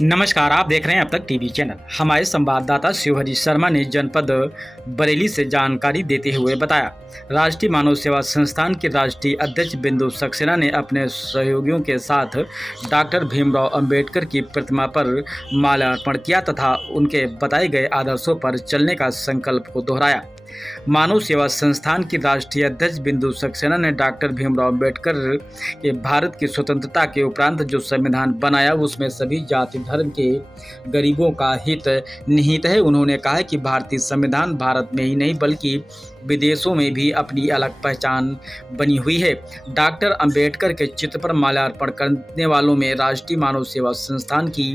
नमस्कार, आप देख रहे हैं अब तक टीवी चैनल। हमारे संवाददाता शिवहरी शर्मा ने जनपद बरेली से जानकारी देते हुए बताया, राष्ट्रीय मानव सेवा संस्थान के राष्ट्रीय अध्यक्ष बिंदु सक्सेना ने अपने सहयोगियों के साथ डॉक्टर भीमराव अंबेडकर की प्रतिमा पर माल्यार्पण किया तथा उनके बताए गए आदर्शों पर चलने का संकल्प को दोहराया। मानव सेवा संस्थान की राष्ट्रीय अध्यक्ष बिंदु सक्सेना ने डॉक्टर भीमराव अंबेडकर के भारत की स्वतंत्रता के उपरांत जो संविधान बनाया उसमें सभी जाति धर्म के गरीबों का हित निहित है। उन्होंने कहा कि भारतीय संविधान भारत में ही नहीं बल्कि विदेशों में भी अपनी अलग पहचान बनी हुई है। डॉक्टर अंबेडकर के चित्र पर माल्यार्पण करने वालों में राष्ट्रीय मानव सेवा संस्थान की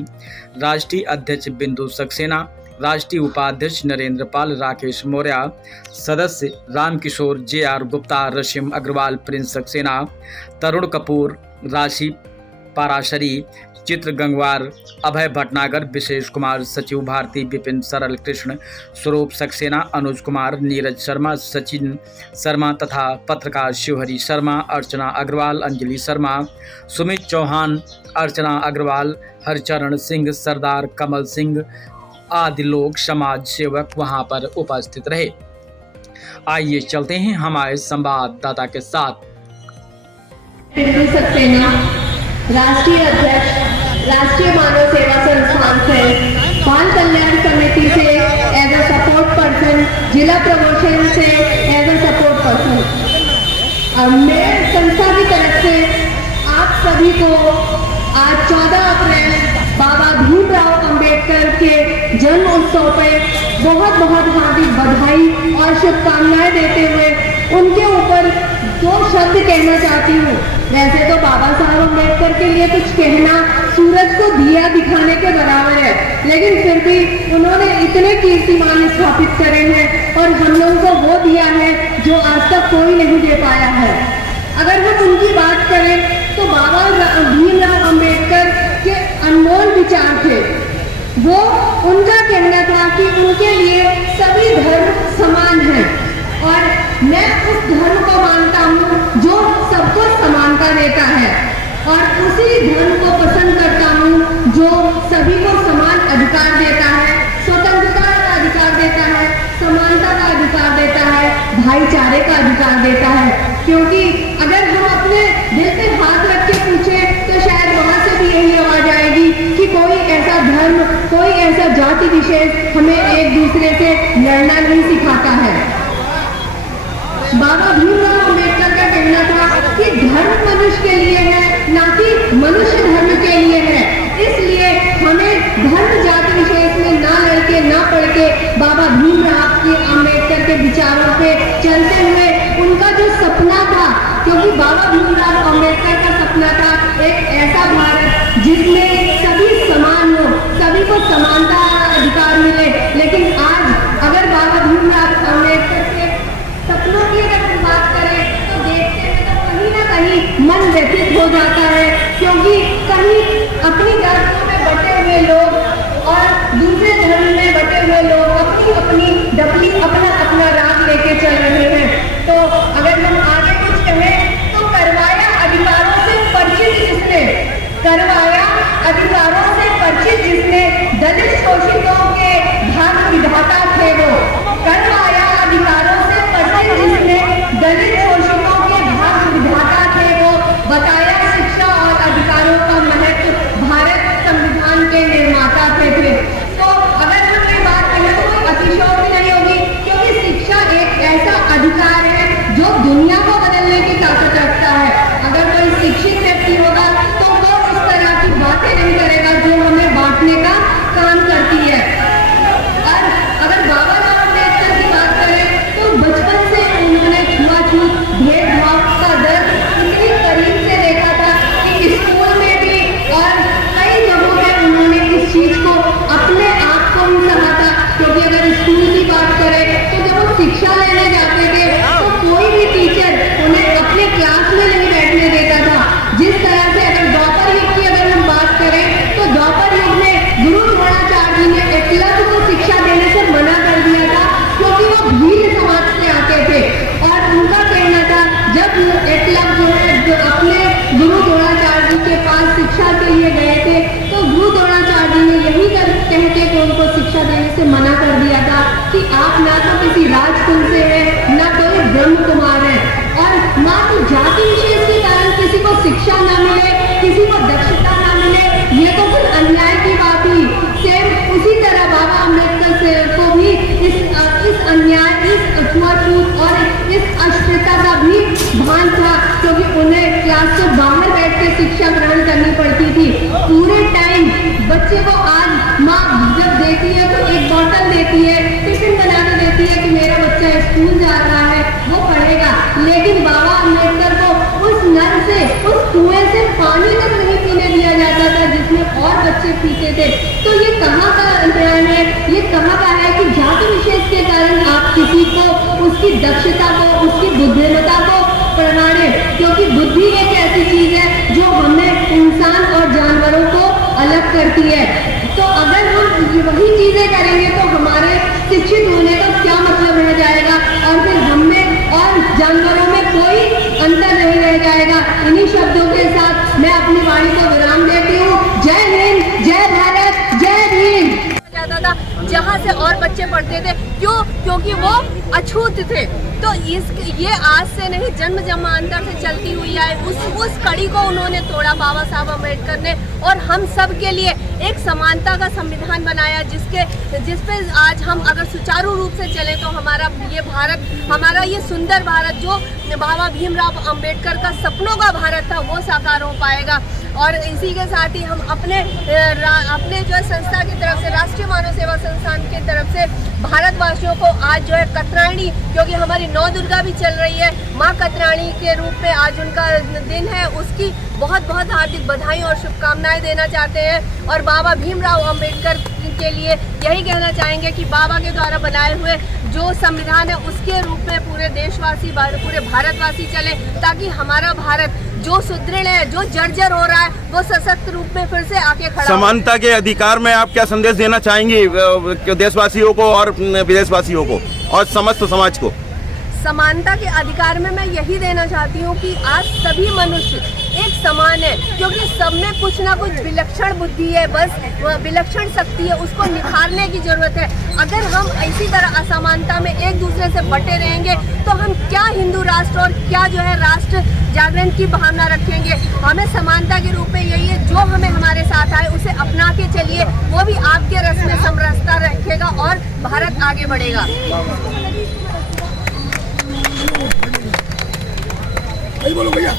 राष्ट्रीय अध्यक्ष बिंदु सक्सेना, राष्ट्रीय उपाध्यक्ष नरेंद्र पाल, राकेश मौर्य, सदस्य रामकिशोर, JR गुप्ता, रशिम अग्रवाल, प्रिंस सक्सेना, तरुण कपूर, राशि पाराशरी, चित्र गंगवार, अभय भटनागर, विशेष कुमार, सचिव भारती, विपिन सरल कृष्ण, स्वरूप सक्सेना, अनुज कुमार, नीरज शर्मा, सचिन शर्मा तथा पत्रकार शिवहरी शर्मा, अर्चना अग्रवाल, अंजलि शर्मा, सुमित चौहान, अर्चना अग्रवाल, हरचरण सिंह, सरदार कमल सिंह आदि लोग समाज सेवक वहां पर उपस्थित रहे। आइए चलते हैं हमारे संवाददाता के साथ। बिंदु सक्सेना, राष्ट्रीय अध्यक्ष, राष्ट्रीय मानव सेवा संस्थान से, बाल कल्याण समिति से एज अ सपोर्ट पर्सन, जिला प्रमोशन से एज अ सपोर्ट पर्सन। मैं संस्था की तरफ से आप सभी को आज 14 अप्रैल बाबा भीमराव अंबेडकर के जन्म उत्सव पे बहुत बहुत हार्दिक बधाई और शुभकामनाएं देते हुए उनके ऊपर 2 शब्द कहना चाहती हूँ। वैसे तो बाबा साहब अंबेडकर के लिए कुछ कहना सूरज को दिया दिखाने के बराबर है, लेकिन फिर भी उन्होंने इतने कीर्तिमान स्थापित करे हैं और हम लोगों को वो दिया है जो आज तक कोई नहीं दे पाया है। अगर हम उनकी बात करें तो बाबा भीमराव अंबेडकर के अनमोल विचार थे। वो उनका कहना था कि उनके लिए सभी धर्म समान हैं और मैं उस धर्म को मानता हूँ जो सबको समानता देता है और उसी धर्म को पसंद करता हूँ जो सभी को समान अधिकार देता है, स्वतंत्रता का अधिकार देता है, समानता का अधिकार देता है, भाईचारे का अधिकार देता है। क्योंकि अगर हम अपने दिल पे हाथ रख के पूछे तो शायद वहां से भी यही आवाज आएगी कि कोई ऐसा धर्म, कोई ऐसा जाति विशेष हमें एक दूसरे से लड़ना नहीं सिखाता है। बाबा भीमराव अंबेडकर का कहना था कि धर्म मनुष्य के लिए है, ना कि मनुष्य धर्म के लिए है। इसलिए हमें धर्म जाति विशेष में ना लड़के ना पढ़ के बाबा भीमराव के अंबेडकर के विचारों पे चलते हुए उनका जो सपना था, क्योंकि बाबा भीमराव अंबेडकर का सपना था एक ऐसा भारत जिसमें सभी समान हो, सभी को समानता अधिकार मिले। लेकिन आज अगर बाबा भीमराव अंबेडकर के सपनों की अगर हम बात करें तो देखते हैं तो कहीं ना कहीं मन व्यथित हो जाता है, क्योंकि कहीं अपनी जातियों में बटे हुए लोग और दूसरे धर्म में बटे हुए लोग अपनी अपनी डपली, अपना अपना राग लेके चल रहे हैं। तो अगर हम आगे कुछ कहें तो करवाया अधिकारों से परिचित जिसने, करवाया अधिकारों से परिचित जिसने, दलित शोषितों के भाग विधाता थे वो। करवाया अधिकारों से परिचित जिसने, दलित शोषितों के भाग विधाता थे वो। बताया शिक्षा और अधिकारों का महत्व, भारत संविधान के निर्माता थे। तो अगर हम ये बात कहें तो कोई अतिशयोक्ति नहीं होगी, क्योंकि शिक्षा एक ऐसा अधिकार है जो दुनिया को बदलने की ताकत रखता है। अगर कोई शिक्षित व्यक्ति होगा तो वो इस तरह की बातें नहीं करेगा जो हमें बांटने का काम करती है। कि आप ना तो किसी राजकुल से हैं, ना कोई ब्रह्म कुमार है, और ना तो जाति विशेष के कारण किसी को शिक्षा ना मिले, किसी को दक्षता ना मिले, ये तो फिर अन्याय की बात हुई। सेम उसी तरह बाबा अम्बेडकर से को भी इस अन्याय, इस छुआछूत और इस अस्पृश्यता का भी भान था, क्योंकि उन्हें क्लास से बाहर बैठ के शिक्षा ग्रहण करनी पड़ती थी। पूरे टाइम बच्चे को आज माँ जब देती है तो एक बोतल देती है, टिफिन बना के देती है कि मेरा बच्चा स्कूल जा रहा है, वो पढ़ेगा, लेकिन बाबा अम्बेडकर को उस नल से, उस कुएं से पानी तक नहीं पीने दिया जाता था जिसमें और बच्चे पीते थे। तो ये कहाँ का अन्याय है, ये कहाँ का है कि जाति विशेष के कारण आप किसी को उसकी दक्षता को, उसकी बुद्धिमत्ता को प्रमाणे, क्योंकि बुद्धि एक ऐसी चीज है जो हमें इंसान और जानवरों को अलग करती है। तो अगर हम वही चीजें करेंगे तो हमारे शिक्षित होने का क्या मतलब रह जाएगा, और फिर हमें और जानवरों में कोई अंतर नहीं रह जाएगा। इन्हीं शब्दों के साथ मैं अपनी वाणी को विराम देती हूँ। जय हिंद, जय भारत, जय भीम। जाता था जहाँ से और बच्चे पढ़ते थे, क्योंकि वो अछूत थे। तो ये आज से नहीं, जन्म जन्मांतर से चलती हुई है। उस कड़ी को उन्होंने तोड़ा बाबा साहब अम्बेडकर ने, और हम सब के लिए एक समानता का संविधान बनाया, जिस पे आज हम अगर सुचारू रूप से चले तो हमारा ये भारत, हमारा ये सुंदर भारत जो बाबा भीमराव अम्बेडकर का सपनों का भारत था, वो साकार हो पाएगा। और इसी के साथ ही हम अपने जो है संस्था की तरफ से, राष्ट्रीय मानव सेवा संस्थान की तरफ से भारतवासियों को आज जो है कतराणी, क्योंकि हमारी नौ दुर्गा भी चल रही है, माँ कतराणी के रूप में आज उनका दिन है, उसकी बहुत बहुत हार्दिक बधाई और शुभकामनाएं देना चाहते हैं। और बाबा भीमराव अम्बेडकर के लिए यही कहना चाहेंगे कि बाबा के द्वारा बनाए हुए जो संविधान है उसके रूप में पूरे देशवासी, पूरे भारतवासी चले, ताकि हमारा भारत जो सुदृढ़ है, जो जर्जर हो रहा है, वो सशक्त रूप में फिर से आके खड़ा हो। समानता के अधिकार में आप क्या संदेश देना चाहेंगी देशवासियों को और विदेशवासियों को और समस्त समाज को? समानता के अधिकार में मैं यही देना चाहती हूँ कि आज सभी मनुष्य एक समान है, क्योंकि सब में कुछ ना कुछ विलक्षण बुद्धि है, बस विलक्षण शक्ति है, उसको निखारने की जरूरत है। अगर हम इसी तरह असमानता में एक दूसरे से बटे रहेंगे तो हम क्या हिंदू राष्ट्र और क्या जो है राष्ट्र जागरण की भावना रखेंगे। हमें समानता के रूप में यही है, जो हमें हमारे साथ आए उसे अपना के चलिए, वो भी आपके रस में समरसता रखेगा और भारत आगे बढ़ेगा। बोलो भैया।